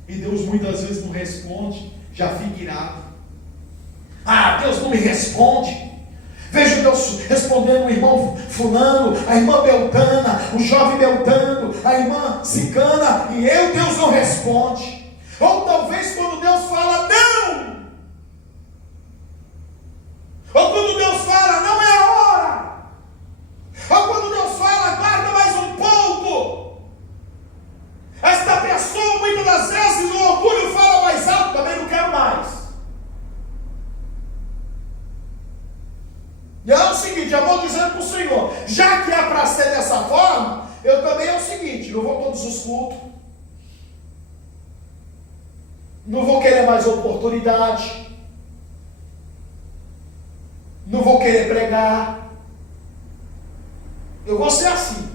e Deus muitas vezes não responde, já fica irado. Deus não me responde. Vejo Deus respondendo o irmão fulano, a irmã Beltana, o jovem Beltano, a irmã Cicana, e Deus não responde. Ou talvez quando Deus fala não, ou quando Deus fala não é a hora, ou quando Deus fala guarda mais um pouco, esta pessoa muitas das vezes o orgulho fala mais alto, também não quero mais. E é o seguinte, eu vou dizendo para o Senhor, já que é para ser dessa forma, eu também é o seguinte, não vou todos os cultos, não vou querer mais oportunidade, não vou querer pregar, eu vou ser assim,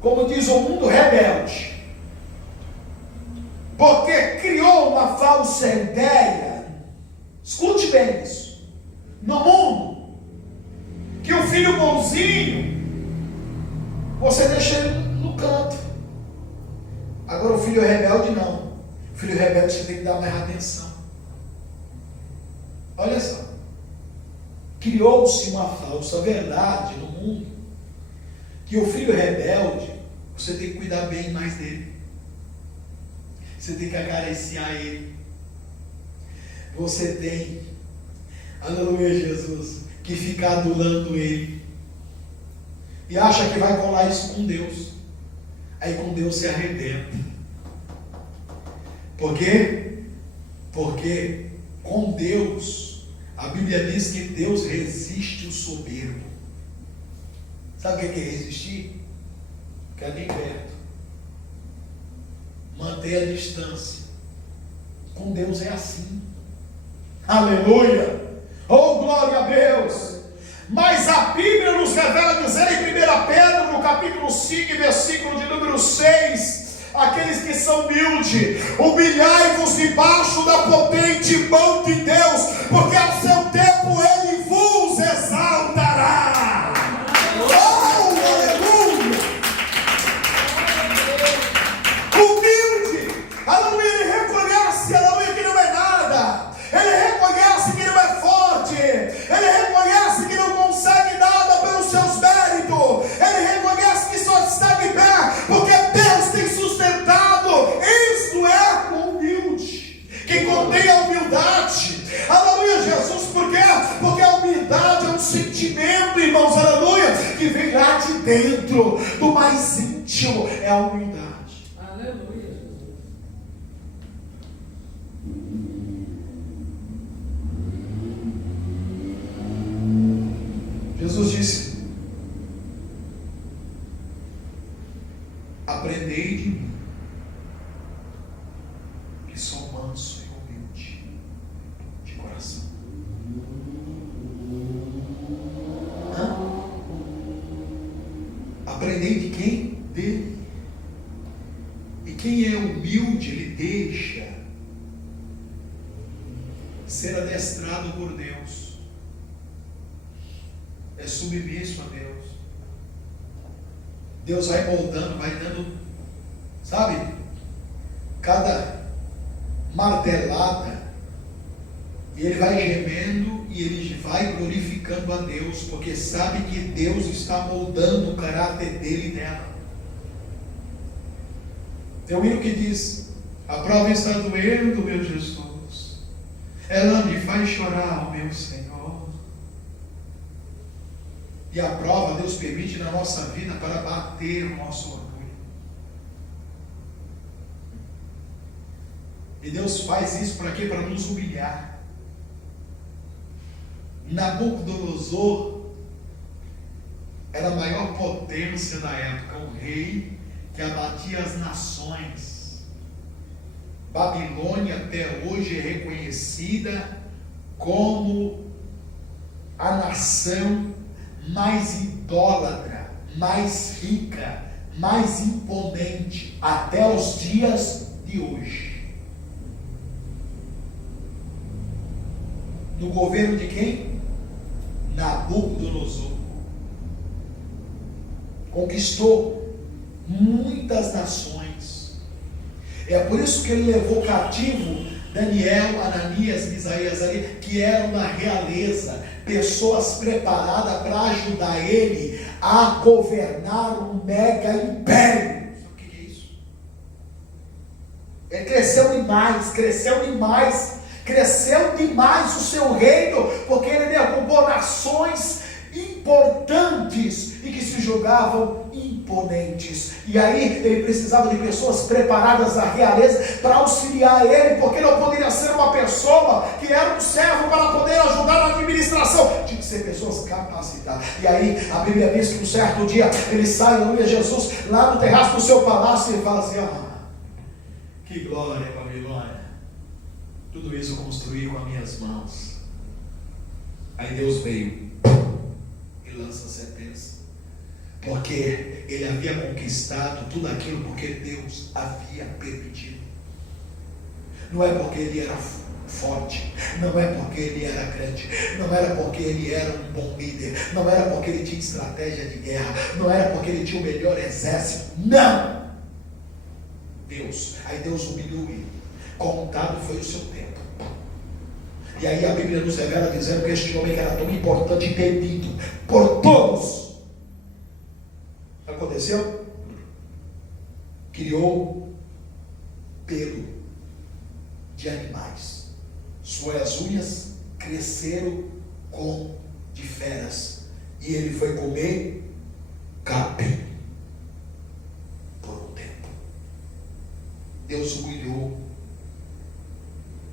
como diz o mundo rebelde, porque criou uma falsa ideia, escute bem isso, no mundo, que o filho bonzinho, você deixa ele no canto. Agora o filho rebelde não. O filho rebelde você tem que dar mais atenção. Olha só. Criou-se uma falsa verdade no mundo, que o filho rebelde, você tem que cuidar bem mais dele. Você tem que acariciar ele. Você tem, aleluia Jesus, que ficar adulando ele. E acha que vai colar isso com Deus. Aí com Deus se arrebenta. Por quê? Porque com Deus, a Bíblia diz que Deus resiste o soberbo. Sabe o que é resistir? Ficar bem perto. Manter a distância. Com Deus é assim. Aleluia. Oh, glória a Deus. Mas a Bíblia nos revela dizer em 1 Pedro, no capítulo 5, versículo de número 6, aqueles que são humildes, humilhai-vos debaixo da potente mão de Deus, porque ao seu tempo Ele vos exaltará. Oh, aleluia. Humilde, aleluia, ele reconhece, aleluia, que não é nada, ele reconhece que não é forte, ele reconhece que não consegue nada pelos seus méritos, ele reconhece que só está de pé porque Deus tem sustentado. Isto é o humilde, que contém a humildade. Aleluia, Jesus, por quê? Porque a humildade é um sentimento, irmãos, aleluia, que vem lá de dentro, do mais íntimo, é a humildade. Aleluia. Jesus disse: aprendei de mim, que sou manso e humilde de coração. Aprendei de quem? Dele. E quem é humilde, ele deixa ser adestrado por Deus, é submisso a Deus. Deus vai moldando, vai dando, sabe, cada martelada, e ele vai gemendo e ele vai glorificando a Deus, porque sabe que Deus está moldando o caráter dele e dela. Tem um hino que diz: a prova está doendo, meu Jesus, ela me faz chorar, meu Senhor. E a prova Deus permite na nossa vida para bater o nosso orgulho. E Deus faz isso para quê? Para nos humilhar. Nabucodonosor era a maior potência da época, um rei que abatia as nações. Babilônia até hoje é reconhecida como a nação mais idólatra, mais rica, mais imponente até os dias de hoje. No governo de quem? Nabucodonosor. Conquistou muitas nações. É por isso que ele levou cativo Daniel, Ananias, Misaías ali, que eram da realeza, pessoas preparadas para ajudar ele a governar um mega império. Sabe o que é isso? Ele cresceu demais o seu reino, porque ele derrubou nações importantes e que se julgavam imponentes. E aí ele precisava de pessoas preparadas da realeza para auxiliar ele, porque não poderia ser uma pessoa que era um servo para poder ajudar na administração. Tinha que ser pessoas capacitadas. E aí a Bíblia diz que um certo dia ele sai, aleluia, Jesus, lá no terraço do seu palácio, e fala assim: que glória, Babilônia, tudo isso eu construí com as minhas mãos. Aí Deus veio e lança a sentença, porque ele havia conquistado tudo aquilo porque Deus havia permitido. Não é porque ele era forte, não é porque ele era grande, não era porque ele era um bom líder, não era porque ele tinha estratégia de guerra, não era porque ele tinha o melhor exército, não. Aí Deus humilhou ele. Contado foi o seu tempo. E aí a Bíblia nos revela dizendo que este homem que era tão importante e temido por todos, aconteceu? Criou pelo de animais. Suas unhas cresceram como de feras. E ele foi comer capim por um tempo. Deus humilhou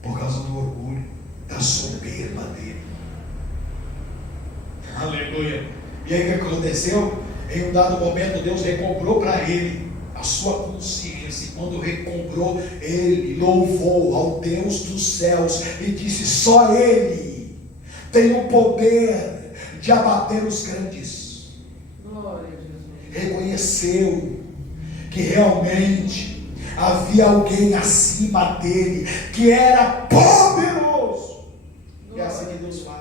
por causa do orgulho, da soberba dele. Aleluia. E aí o que aconteceu? Em um dado momento Deus recobrou para ele a sua consciência, e quando recobrou, ele louvou ao Deus dos céus e disse: só Ele tem o poder de abater os grandes. Glória a Jesus. Reconheceu que realmente havia alguém acima dele, que era poderoso. É assim que Deus faz.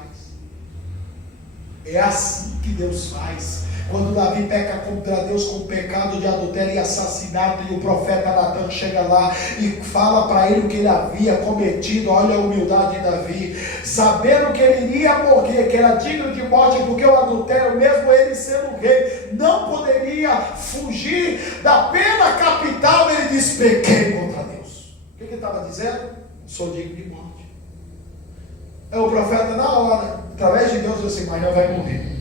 É assim que Deus faz. Quando Davi peca contra Deus com o pecado de adultério e assassinato, e o profeta Natan chega lá e fala para ele o que ele havia cometido. Olha a humildade de Davi, sabendo que ele iria morrer, que era digno de morte, porque o adultério, mesmo ele sendo rei, não poderia fugir da pena capital. Ele diz: pequei contra Deus. O que ele estava dizendo? Sou digno de morte. É o profeta, na hora, através de Deus, disse assim: mas não vai morrer.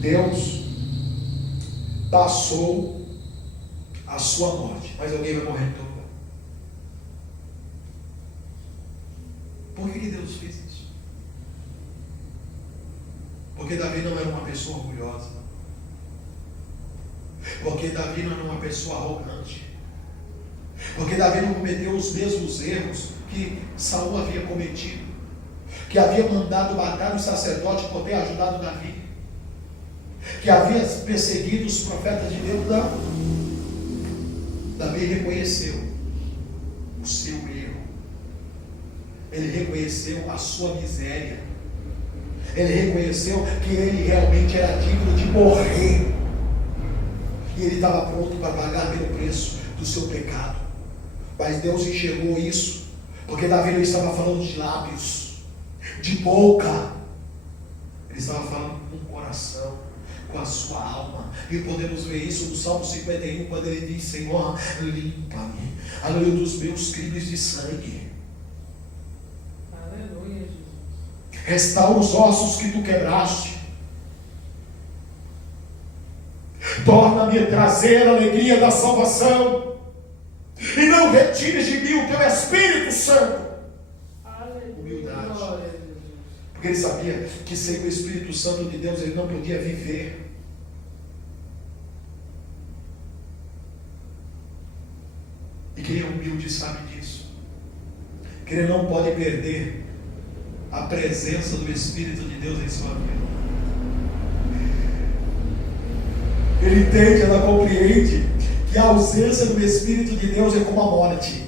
Deus passou a sua morte, mas alguém vai morrer em todo lugar. Por que Deus fez isso? Porque Davi não era uma pessoa orgulhosa, porque Davi não era uma pessoa arrogante, porque Davi não cometeu os mesmos erros que Saul havia cometido, que havia mandado matar o sacerdote por ter ajudado Davi, que havia perseguido os profetas de Deus. Não. Davi reconheceu o seu erro, ele reconheceu a sua miséria, ele reconheceu que ele realmente era digno de morrer, e ele estava pronto para pagar pelo preço do seu pecado. Mas Deus enxergou isso, porque Davi não estava falando de lábios, de boca, ele estava falando com o coração, com a sua alma. E podemos ver isso no Salmo 51, quando ele diz: Senhor, limpa-me, aleluia, dos meus crimes de sangue. Aleluia, Jesus. Restaura os ossos que tu quebraste. Torna-me a trazer a alegria da salvação, e não retires de mim o teu Espírito Santo. Aleluia. Humildade. Glória a Jesus. Porque ele sabia que sem o Espírito Santo de Deus ele não podia viver. E quem é humilde sabe disso, que ele não pode perder a presença do Espírito de Deus em sua vida. Ele entende, ela compreende que a ausência do Espírito de Deus é como a morte.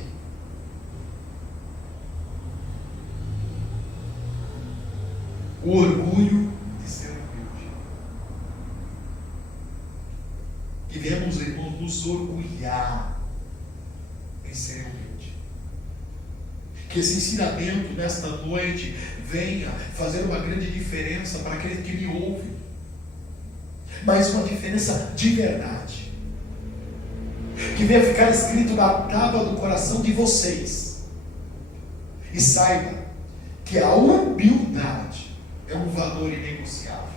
O orgulho de ser humilde. E devemos, irmãos, nos orgulhar em ser humilde. Que esse ensinamento nesta noite venha fazer uma grande diferença para aquele que me ouve, mas uma diferença de verdade, que venha ficar escrito na tábua do coração de vocês. E saiba que a humildade é um valor inegociável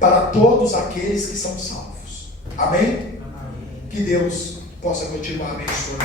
para todos aqueles que são salvos. Amém? Amém. Que Deus possa continuar abençoando.